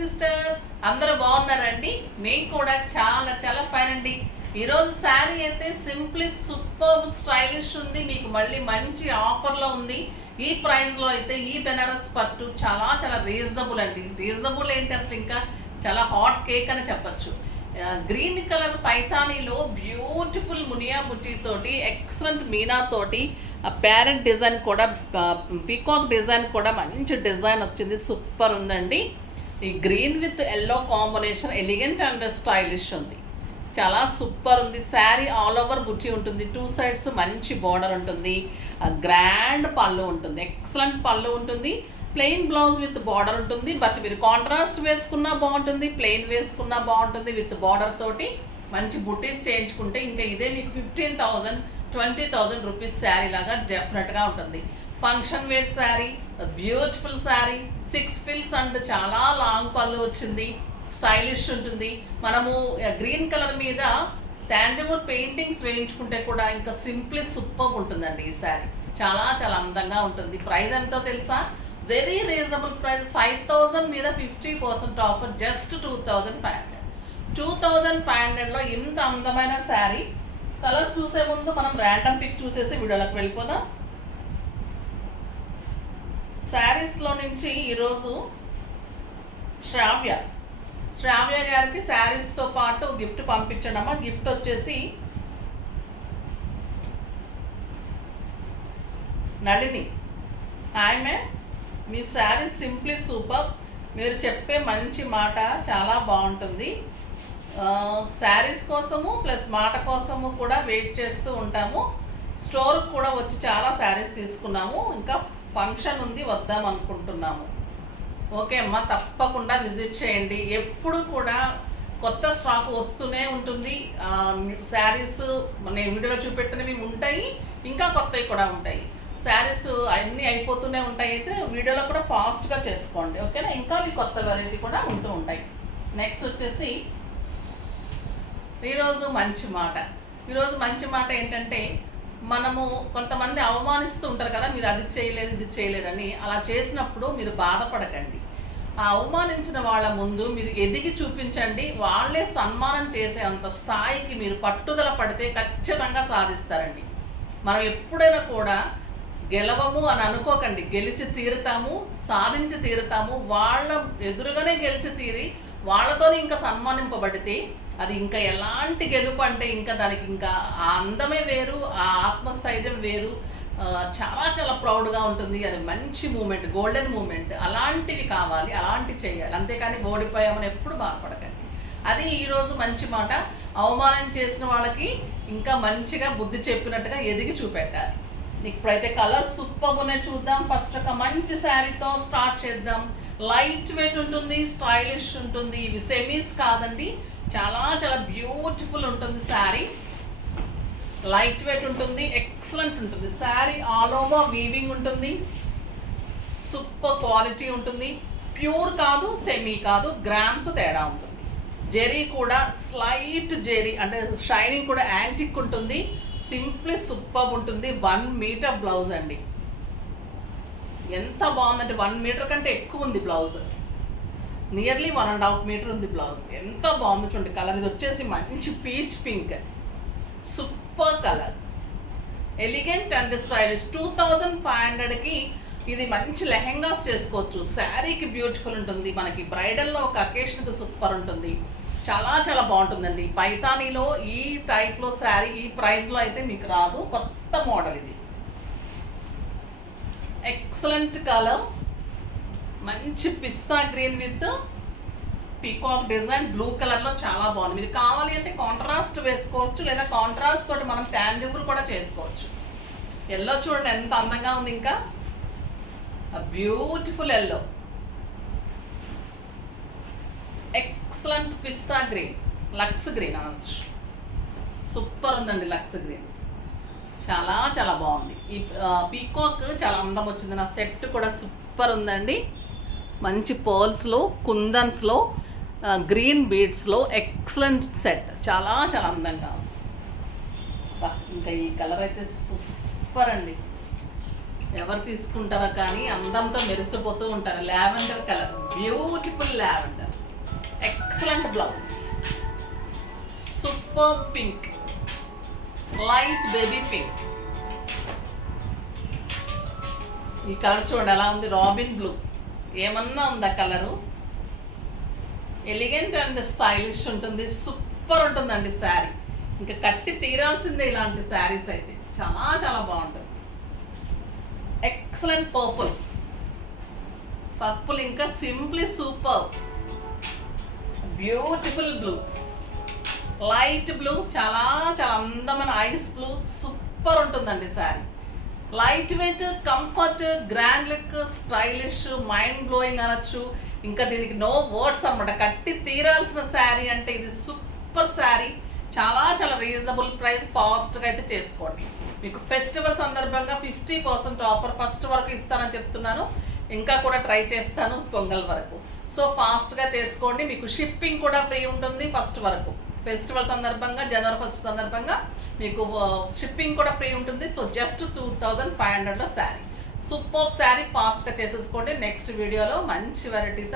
Sisters, అందరూ బాగున్నారండి? మేము కూడా చాలా చాలా ఫైన్ అండి. ఈరోజు శారీ అయితే సింప్లీ సూపర్ స్టైలిష్ ఉంది, మీకు మళ్ళీ మంచి ఆఫర్లో ఉంది. ఈ ప్రైస్లో అయితే ఈ బెనారస్ పట్టు చాలా చాలా రీజనబుల్ అండి. రీజనబుల్ ఏంటి అసలు, ఇంకా చాలా హాట్ కేక్ అని చెప్పచ్చు. గ్రీన్ కలర్ పైథానీలో బ్యూటిఫుల్ మునియా బుట్టి తోటి, ఎక్సలెంట్ మీనా తోటి, ప్యారెంట్ డిజైన్ కూడా, పీకాక్ డిజైన్ కూడా మంచి డిజైన్ వచ్చింది. సూపర్ ఉందండి. ఈ green with yellow combination elegant and stylish ఉంది. చాలా సూపర్ ఉంది. శారీ ఆల్ ఓవర్ బుట్టి ఉంటుంది, 2 sides మంచి బార్డర్ ఉంటుంది, గ్రాండ్ పళ్ళు ఉంటుంది, ఎక్సలెంట్ పళ్ళు ఉంటుంది. ప్లెయిన్ బ్లౌజ్ విత్ బార్డర్ ఉంటుంది. బట్ మీరు కాంట్రాస్ట్ వేసుకున్నా బాగుంటుంది, ప్లెయిన్ వేసుకున్నా బాగుంటుంది. విత్ బార్డర్ తోటి మంచి బుట్టీస్ చేయించుకుంటే ఇంకా ఇదే మీకు 15,000 20,000 రూపీస్ శారీ లాగా డెఫినెట్గా ఉంటుంది. Function wear sari, beautiful sari, 6 fills and చాలా లాంగ్ పళ్ళు వచ్చింది, స్టైలిష్ ఉంటుంది. మనము గ్రీన్ కలర్ మీద టాంజబుల్ పెయింటింగ్స్ వేయించుకుంటే కూడా ఇంకా సింప్లీ సూపర్ ఉంటుందండి. ఈ శారీ చాలా చాలా అందంగా ఉంటుంది. ప్రైస్ ఎంతో తెలుసా? Very reasonable price. 5,000 మీద 50% ఆఫర్, జస్ట్ 2,500. 2,500లో ఇంత అందమైన శారీ. కలర్స్ చూసే ముందు మనం ర్యాండమ్ పిక్ చూసేసి వీడియోలోకి వెళ్ళిపోదాం. శారీస్లో నుంచి ఈరోజు శ్రావ్య గారికి శారీస్తో పాటు గిఫ్ట్ పంపించడమా. గిఫ్ట్ వచ్చేసి నళిని. ఆమె మీ శారీ సింప్లీ సూపర్, మీరు చెప్పే మంచి మాట చాలా బాగుంటుంది. శారీస్ కోసము ప్లస్ మాట కోసము కూడా వెయిట్ చేస్తూ ఉంటాము. స్టోర్కి కూడా వచ్చి చాలా శారీస్ తీసుకున్నాము. ఇంకా ఫంక్షన్ ఉంది, వద్దాం అనుకుంటున్నాము. ఓకే అమ్మ, తప్పకుండా విజిట్ చేయండి. ఎప్పుడు కూడా కొత్త స్టాక్ వస్తూనే ఉంటుంది. శారీస్ నేను వీడియోలో చూపెట్టినవి ఉంటాయి, ఇంకా కొత్తవి కూడా ఉంటాయి. శారీస్ అన్నీ అయిపోతూనే ఉంటాయి. అయితే వీడియోలో కూడా ఫాస్ట్గా చేసుకోండి, ఓకేనా? ఇంకా మీ కొత్త వెరైటీ కూడా ఉంటూ ఉంటాయి. నెక్స్ట్ వచ్చేసి ఈరోజు మంచి మాట ఏంటంటే, మనము కొంతమంది అవమానిస్తూ ఉంటారు కదా, మీరు అది చేయలేరు ఇది చేయలేరని. అలా చేసినప్పుడు మీరు బాధపడకండి. ఆ అవమానించిన వాళ్ళ ముందు మీరు ఎదిగి చూపించండి. వాళ్ళే సన్మానం చేసే అంత స్థాయికి మీరు పట్టుదల పడితే ఖచ్చితంగా సాధిస్తారండి. మనం ఎప్పుడైనా కూడా గెలవము అని అనుకోకండి, గెలిచి తీరుతాము, సాధించి తీరుతాము. వాళ్ళ ఎదురుగానే గెలిచి తీరి వాళ్ళతోనే ఇంకా సన్మానింపబడితే అది ఇంకా ఎలాంటి గెలుపు అంటే, ఇంకా దానికి ఇంకా ఆ అందమే వేరు, ఆ ఆత్మస్థైర్యం వేరు. చాలా చాలా ప్రౌడ్గా ఉంటుంది. అది మంచి మూమెంట్, గోల్డెన్ మూమెంట్. అలాంటివి కావాలి, అలాంటివి చేయాలి. అంతేకాని ఓడిపోయామని ఎప్పుడు బాధపడకండి. అది ఈరోజు మంచి మాట. అవమానం చేసిన వాళ్ళకి ఇంకా మంచిగా బుద్ధి చెప్పినట్టుగా ఎదిగి చూపెట్టాలి. ఇప్పుడైతే కలర్స్ సూపర్ ఉన్నాయి, చూద్దాం. ఫస్ట్ ఒక మంచి శారీతో స్టార్ట్ చేద్దాం. లైట్ వెయిట్ ఉంటుంది, స్టైలిష్ ఉంటుంది. ఇవి సెమీస్ కాదండి, చాలా చాలా బ్యూటిఫుల్ ఉంటుంది శారీ. లైట్ వెయిట్ ఉంటుంది, ఎక్సలెంట్ ఉంటుంది శారీ. ఆల్ ఓవర్ వీవింగ్ ఉంటుంది, సూపర్ క్వాలిటీ ఉంటుంది. ప్యూర్ కాదు, సెమీ కాదు, గ్రామ్స్ తేడా ఉంటుంది. జెరీ కూడా స్లైట్ జెరీ అంటే షైనింగ్ కూడా యాంటిక్ ఉంటుంది. సింప్లీ సూపర్ ఉంటుంది. 1 మీటర్ బ్లౌజ్ అండి. ఎంత బాగుందంటే 1 మీటర్ కంటే ఎక్కువ ఉంది బ్లౌజ్. నియర్లీ 1.5 మీటర్ ఉంది బ్లౌజ్. ఎంత బాగుంది చూడండి కలర్. ఇది వచ్చేసి మంచి peach pink, super colour, elegant and stylish. 2,500కి ఇది మంచి లెహెంగాస్ చేసుకోవచ్చు. శారీకి బ్యూటిఫుల్ ఉంటుంది. మనకి బ్రైడల్లో ఒక అకేషన్కి సూపర్ ఉంటుంది. చాలా చాలా బాగుంటుందండి. పైతానీలో ఈ టైప్లో శారీ ఈ ప్రైస్లో అయితే మీకు రాదు. కొత్త మోడల్ ఇది. ఎక్సలెంట్ కలర్, మంచి పిస్తా green with peacock design, blue కలర్లో చాలా బాగుంది. మీరు కావాలి అంటే కాంట్రాస్ట్ వేసుకోవచ్చు, లేదా కాంట్రాస్ట్ తోటి మనం టాంజిబుల్ కూడా చేసుకోవచ్చు. ఎల్లో చూడండి ఎంత అందంగా ఉంది. ఇంకా బ్యూటిఫుల్ ఎల్లో, ఎక్సలెంట్ పిస్తా గ్రీన్, లక్స్ గ్రీన్ అనొచ్చు. సూపర్ ఉందండి లక్స్ గ్రీన్, చాలా చాలా బాగుంది. ఈ పీకాక్ చాలా అందం వచ్చింది. నా సెట్ కూడా సూపర్ ఉందండి. మంచి పర్ల్స్లో, కుందన్స్లో, గ్రీన్ బీడ్స్లో ఎక్సలెంట్ సెట్, చాలా చాలా అందంగా ఉంది. ఇంకా ఈ కలర్ అయితే సూపర్ అండి. ఎవరు తీసుకుంటారో కానీ అందంతో మెరిసిపోతూ ఉంటారు. Lavender colour, beautiful lavender, excellent blouse, super pink, light baby pink. ఈ కలర్ చూడండి ఎలా ఉంది, రాబిన్ బ్లూ. ఏమన్నా ఉందా కలరు? ఎలిగెంట్ అండ్ స్టైలిష్ ఉంటుంది, సూపర్ ఉంటుందండి శారీ. ఇంకా కట్టి తీరాల్సిందే ఇలాంటి శారీస్ అయితే, చాలా చాలా బాగుంటుంది. ఎక్సలెంట్ పర్పుల్, పర్పుల్ ఇంకా simply super. Beautiful blue, light blue, చాలా చాలా అందమైన ఐస్ బ్లూ, సూపర్ ఉంటుందండి sari. Light weight, comfort, grand look, stylish, mind blowing అనొచ్చు. ఇంకా దీనికి నో వర్డ్స్ అనమాట. కట్టి తీరాల్సిన శారీ అంటే ఇది సూపర్ శారీ. చాలా చాలా రీజనబుల్ ప్రైస్, ఫాస్ట్గా అయితే చేసుకోండి. మీకు ఫెస్టివల్ సందర్భంగా 50% ఆఫర్ ఫస్ట్ వరకు ఇస్తానని చెప్తున్నాను. ఇంకా కూడా ట్రై చేస్తాను పొంగల్ వరకు. సో ఫాస్ట్గా చేసుకోండి. మీకు షిప్పింగ్ కూడా ఫ్రీ ఉంటుంది ఫస్ట్ వరకు. ఫెస్టివల్ సందర్భంగా, జనవరి 1 సందర్భంగా మీకు షిప్పింగ్ కూడా ఫ్రీ ఉంటుంది. సో జస్ట్ 2500లో శారీ, సూపర్ శారీ. ఫాస్ట్గా చేసేసుకోండి. నెక్స్ట్ వీడియోలో మంచి వెరైటీతో